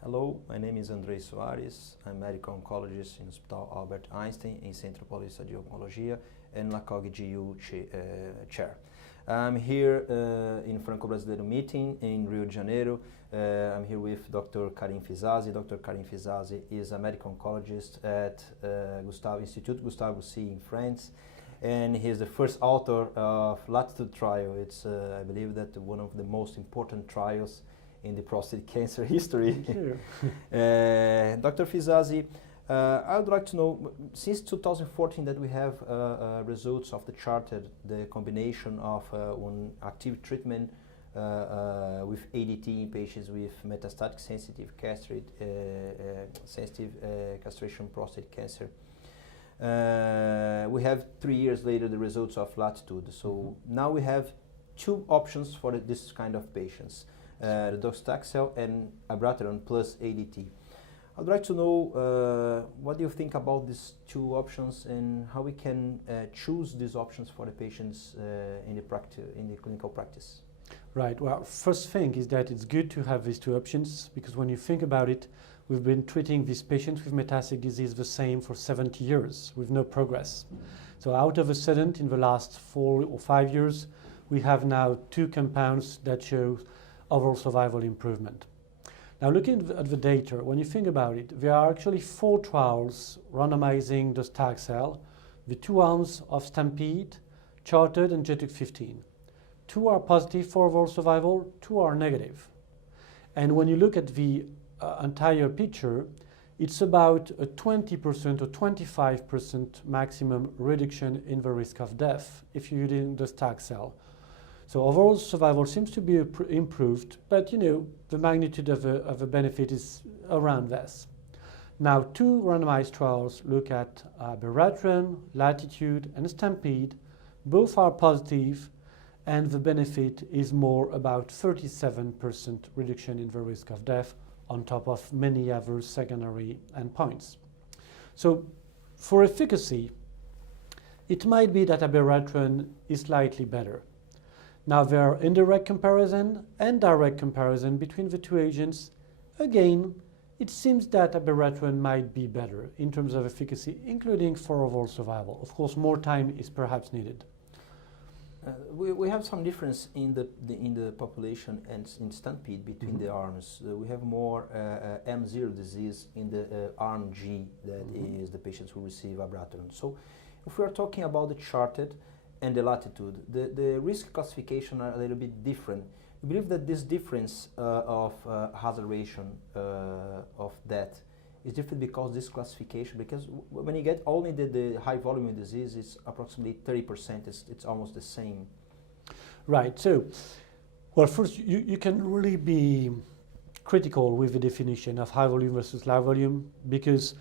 Hello, my name is Andrey Soares. I'm medical oncologist in Hospital Albert Einstein in Centro Paulista de Oncologia and LACOG GU chair. I'm here in Franco-Brasileiro meeting in Rio de Janeiro. I'm here with Dr. Karim Fizazi. Dr. Karim Fizazi is a medical oncologist at Institut Gustave Roussy in France, and he is the first author of Latitude trial. It's, I believe, that one of the most important trials in the prostate cancer history. Sure. Dr. Fizazi, I would like to know, since 2014 that we have results of the charted, the combination of one active treatment with ADT in patients with metastatic sensitive castration prostate cancer. We have 3 years later the results of Latitude. So now we have two options for this kind of patients. The docetaxel and abiraterone plus ADT. I'd like to know what do you think about these two options and how we can choose these options for the patients in the clinical practice. Right. Well, first thing is that it's good to have these two options, because when you think about it, we've been treating these patients with metastatic disease the same for 70 years with no progress. So out of a sudden, in the last 4 or 5 years, we have now two compounds that show overall survival improvement. Now, looking at the data, when you think about it, there are actually 4 trials randomizing docetaxel, the 2 arms of Stampede, Charted, and JETUC 15. 2 are positive for overall survival, 2 are negative. And when you look at the entire picture, it's about a 20% or 25% maximum reduction in the risk of death if you're using docetaxel. So overall survival seems to be improved, but the magnitude of the benefit is around this. Now, 2 randomized trials look at abiraterone, Latitude, and Stampede. Both are positive, and the benefit is more about 37% reduction in the risk of death on top of many other secondary endpoints. So for efficacy, it might be that abiraterone is slightly better. Now, there are indirect comparison and direct comparison between the two agents. Again, it seems that abiraterone might be better in terms of efficacy, including for overall survival. Of course, more time is perhaps needed. We have some difference in the population and in Stampede between the arms. We have more M0 disease in the arm G, that is the patients who receive abiraterone. So if we are talking about the Charted and the Latitude, the risk classification are a little bit different. We believe that this difference of hazard ratio of death is different because this classification, because when you get only the high volume disease, it's approximately 30%, it's almost the same. Right, so, well, first you can really be critical with the definition of high volume versus low volume, because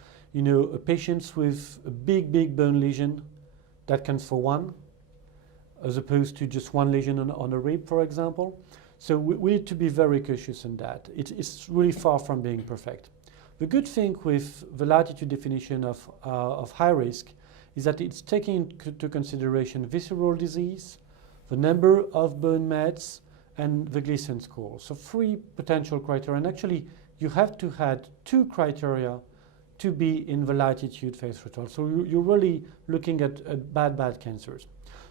patients with a big bone lesion, that counts for 1, as opposed to just 1 lesion on a rib, for example. So we need to be very cautious in that. It's really far from being perfect. The good thing with the Latitude definition of high risk is that it's taking into consideration visceral disease, the number of bone mets, and the Gleason score. So 3 potential criteria. And actually, you have to have 2 criteria to be in the Latitude phase 3 trial. So you're really looking at bad cancers.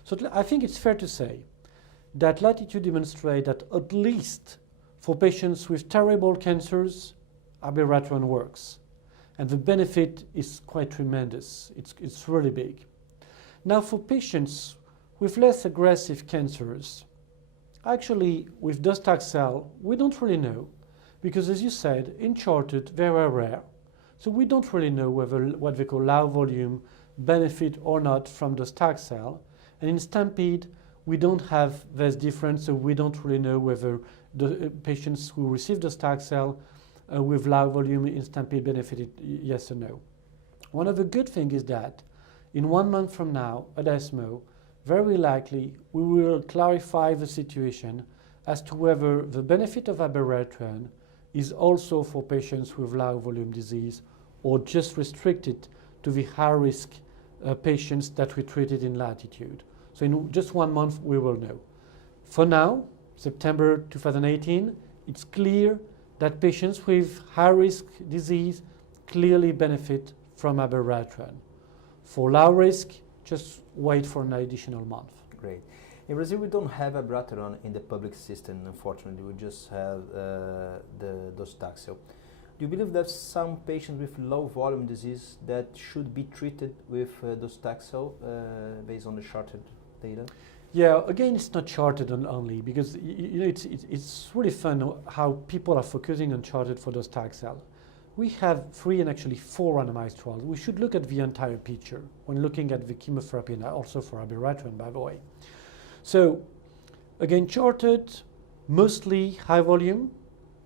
So I think it's fair to say that Latitude demonstrates that at least for patients with terrible cancers, abiraterone works. And the benefit is quite tremendous. It's really big. Now, for patients with less aggressive cancers, actually with docetaxel, we don't really know, because as you said, in Charted, very rare. So we don't really know whether what they call low volume benefit or not from docetaxel. And in Stampede, we don't have this difference, so we don't really know whether the patients who receive docetaxel with low volume in Stampede benefited, yes or no. One of the good things is that in 1 month from now at ESMO, very likely we will clarify the situation as to whether the benefit of abiraterone is also for patients with low volume disease or just restricted to the high-risk patients that we treated in Latitude. So in just 1 month, we will know. For now, September 2018, it's clear that patients with high-risk disease clearly benefit from abiraterone. For low risk, just wait for an additional month. Great. In Brazil, we don't have abiraterone in the public system, unfortunately. We just have the docetaxel. Do you believe that some patients with low volume disease that should be treated with docetaxel based on the charted data? Yeah, again, it's not charted only because it's really fun how people are focusing on charted for docetaxel. We have 3 and actually 4 randomized trials. We should look at the entire picture when looking at the chemotherapy and also for abiraterone, by the way. So, again, charted, mostly high volume,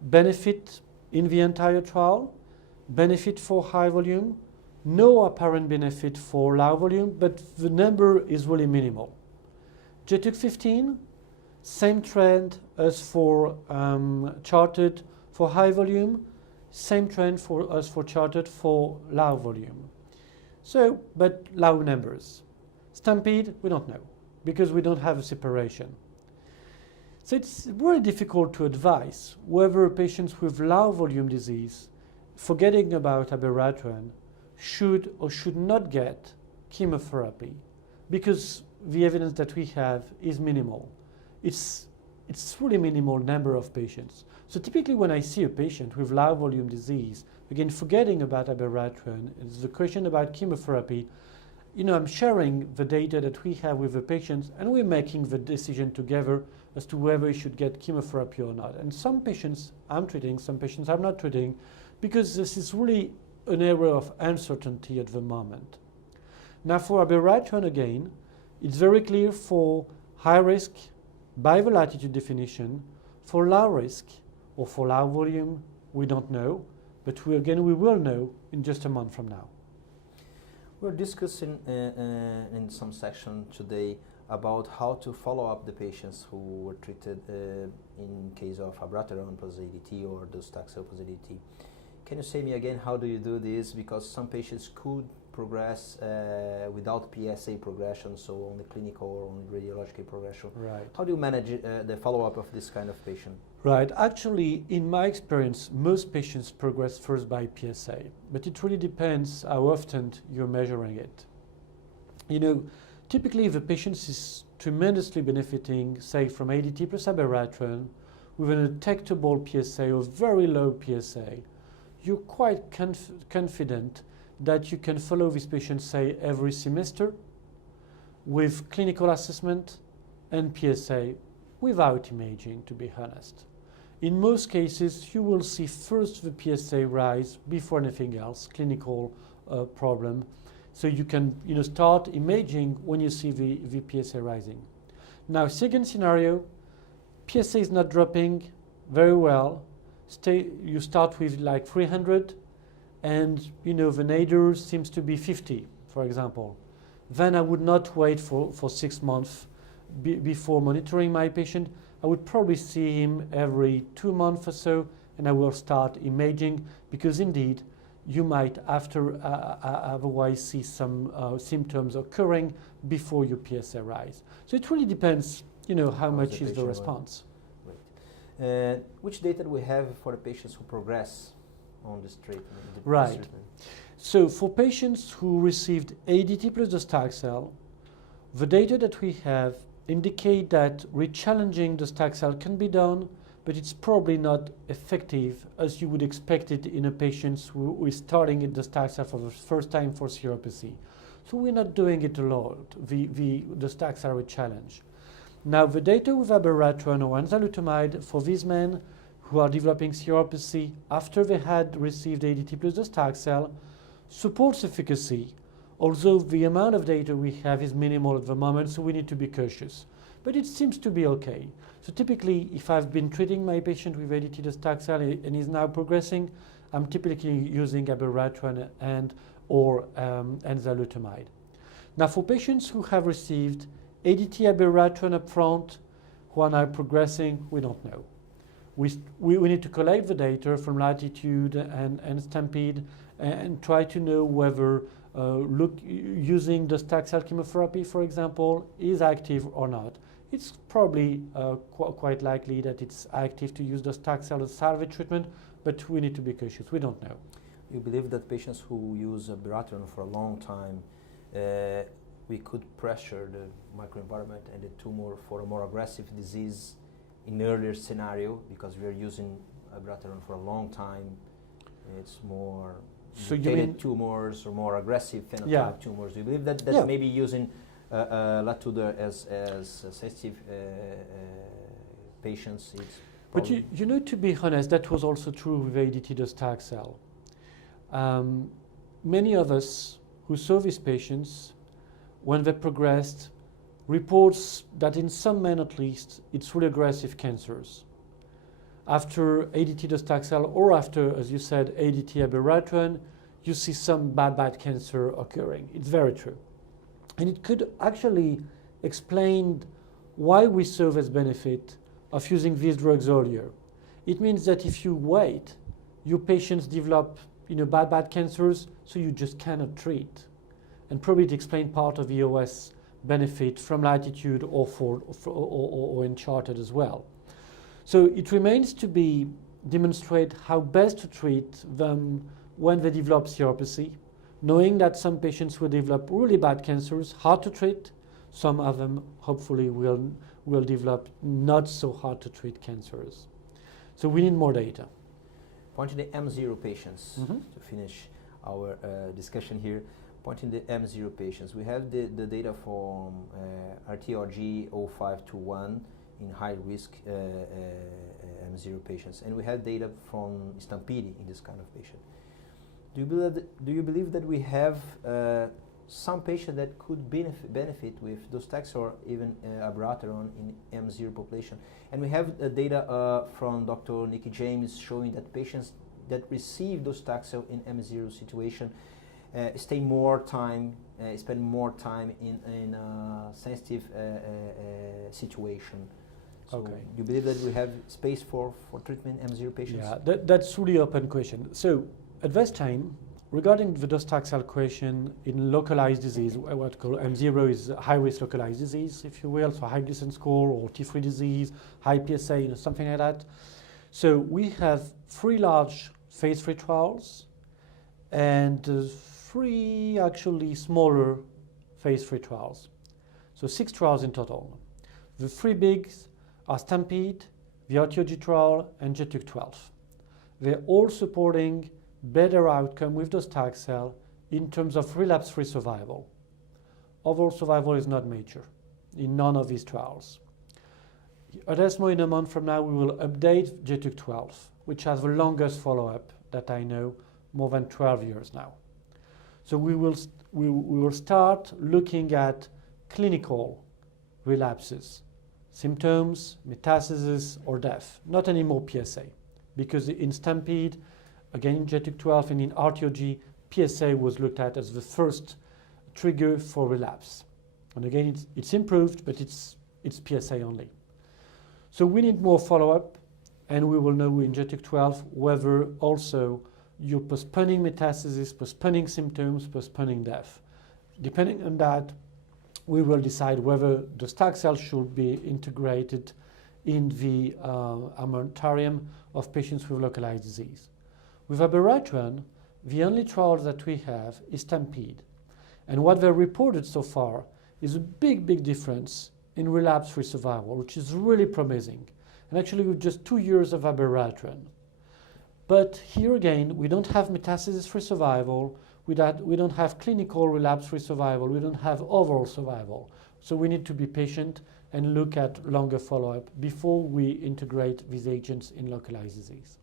benefit in the entire trial, benefit for high volume, no apparent benefit for low volume, but the number is really minimal. JTUC 15, same trend as for charted for high volume, same trend for us for charted for low volume. So, but low numbers. Stampede, we don't know, because we don't have a separation. So it's very difficult to advise whether patients with low volume disease, forgetting about abiraterone, should or should not get chemotherapy, because the evidence that we have is minimal. It's really minimal number of patients. So typically when I see a patient with low volume disease, again forgetting about abiraterone, it's the question about chemotherapy, I'm sharing the data that we have with the patients and we're making the decision together as to whether we should get chemotherapy or not. And some patients I'm treating, some patients I'm not treating, because this is really an area of uncertainty at the moment. Now for abiraterone again, it's very clear for high risk by the Latitude definition. For low risk or for low volume, we don't know, but we will know in just a month from now. We're discussing in some section today about how to follow up the patients who were treated in case of abiraterone plus ADT or docetaxel plus ADT. Can you say me again, how do you do this? Because some patients could progress without PSA progression, so only clinical or only radiological progression. Right. How do you manage the follow-up of this kind of patient? Right. Actually, in my experience, most patients progress first by PSA, but it really depends how often you're measuring it. Typically the patient is tremendously benefiting, say, from ADT plus abiraterone with an undetectable PSA or very low PSA. You're quite confident that you can follow this patient, say, every semester with clinical assessment and PSA without imaging, to be honest. In most cases, you will see first the PSA rise before anything else, clinical problem. So you can start imaging when you see the PSA rising. Now, second scenario, PSA is not dropping very well. You start with like 300, and the nadir seems to be 50, for example. Then I would not wait for 6 months before monitoring my patient. I would probably see him every 2 months or so, and I will start imaging, because indeed you might otherwise see some symptoms occurring before your PSA rise. So it really depends, how much is the response. Right. Which data do we have for the patients who progress on this treatment? Right. So for patients who received ADT plus docetaxel, the data that we have indicate that rechallenging docetaxel can be done, but it's probably not effective as you would expect it in a patient who is starting docetaxel for the first time for CRPC. So we're not doing it a lot, the docetaxel rechallenge. Now the data with abiraterone or enzalutamide for these men who are developing CRPC after they had received ADT plus docetaxel supports efficacy, although the amount of data we have is minimal at the moment, so we need to be cautious. But it seems to be okay. So typically, if I've been treating my patient with ADT docetaxel and is now progressing, I'm typically using abiraterone or enzalutamide. Now for patients who have received ADT abiraterone up front, who are now progressing, we don't know. We need to collect the data from Latitude and Stampede and try to know whether using the Taxol chemotherapy, for example, is active or not. It's probably quite likely that it's active to use the Taxol as salvage treatment, but we need to be cautious. We don't know. You believe that patients who use abiraterone for a long time, we could pressure the microenvironment and the tumor for a more aggressive disease in earlier scenario, because we are using abiraterone for a long time? It's more mutated tumors or more aggressive phenotype tumors. Do you believe that maybe using Latuda as sensitive patients? But you know, to be honest, that was also true with ADT Taxol. Many of us who saw these patients, when they progressed, reports that in some men at least, it's really aggressive cancers. After ADT Taxol or after, as you said, ADT abiraterone, you see some bad cancer occurring. It's very true. And it could actually explain why we saw this benefit of using these drugs earlier. It means that if you wait, your patients develop bad cancers, so you just cannot treat. And probably it explains part of the OS benefit from Latitude or in Charted as well. So it remains to be demonstrate how best to treat them when they develop CRPC, knowing that some patients will develop really bad cancers, hard to treat. Some of them hopefully will develop not so hard to treat cancers. So we need more data. Pointing the M0 patients, to finish our discussion here, pointing the M0 patients, we have the data from RTRG 0521 in high risk M0 patients, and we have data from Stampede in this kind of patient. Do you believe that we have some patient that could benefit with Docetaxel or even abiraterone in M0 population? And we have data from Dr. Nikki James showing that patients that receive Docetaxel in M0 situation spend more time in a sensitive situation. So do you believe that we have space for treatment M0 patients? Yeah, that's really open question. So at this time, regarding the Docetaxel question in localized disease, what we call M0 is high-risk localized disease, if you will, so high glycemic score or T3 disease, high PSA, something like that. So we have 3 large phase 3 trials and 3 actually smaller phase 3 trials. So 6 trials in total. The 3 bigs are Stampede, the RTOG trial, and JTUC12. They're all supporting better outcome with Docetaxel in terms of relapse-free survival. Overall survival is not major in none of these trials. At ESMO in a month from now, we will update JTUC12, which has the longest follow-up that I know, more than 12 years now. So we will start looking at clinical relapses, symptoms, metastasis, or death, not anymore PSA, because in Stampede, again in JTUC12 and in RTOG, PSA was looked at as the first trigger for relapse. And again, it's improved, but it's PSA only. So we need more follow-up, and we will know in JTUC12 whether also you're postponing metastasis, postponing symptoms, postponing death. Depending on that, we will decide whether the Docetaxel should be integrated in the armamentarium of patients with localized disease. With abiraterone, the only trial that we have is Stampede. And what they reported so far is a big difference in relapse-free survival, which is really promising. And actually with just 2 years of abiraterone. But here again, we don't have metastasis-free survival, we don't have clinical relapse-free survival, we don't have overall survival. So we need to be patient and look at longer follow-up before we integrate these agents in localized disease.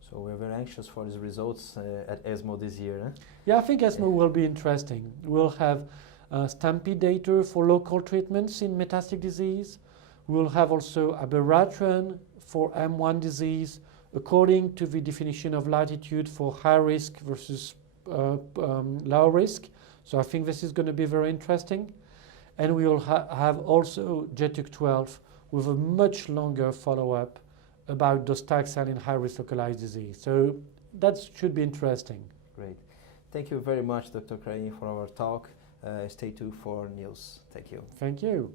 So we're very anxious for these results at ESMO this year. Eh? Yeah, I think ESMO will be interesting. We'll have Stampede data for local treatments in metastatic disease. We'll have also abiraterone for M1 disease, according to the definition of Latitude for high risk versus low risk. So I think this is going to be very interesting. And we will have also JTUC12 with a much longer follow-up about docetaxel in high-risk localized disease. So that should be interesting. Great. Thank you very much, Dr. Karim, for our talk. Stay tuned for news. Thank you. Thank you.